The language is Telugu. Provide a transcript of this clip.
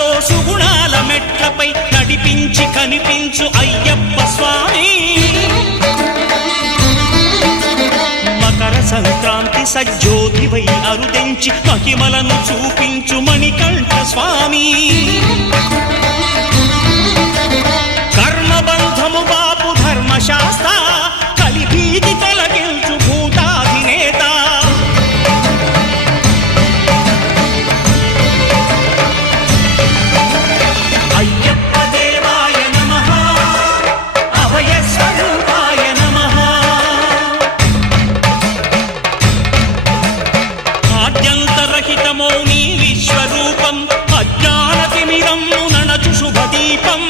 సుఖాలతో సుగుణాల మెట్లపై నడిపించి కనిపించు అయ్యప్ప స్వామి. మకర సంక్రాంతి సజ్జోతివై అరుదెంచి మహిమలను చూపించు మణికంఠ స్వామి. కర్మబంధము బాపు ధర్మశాస్త్ర కలిభీతి తొలగించు భూతాధినేత. అయ్యప్ప దేవాయ నమః, అభయ స్వరూపాయ నమః. ఆద్యంతరహితమో నీ విశ్వరూపం, అజ్ఞానతిమిరం నణచు శుభదీపం.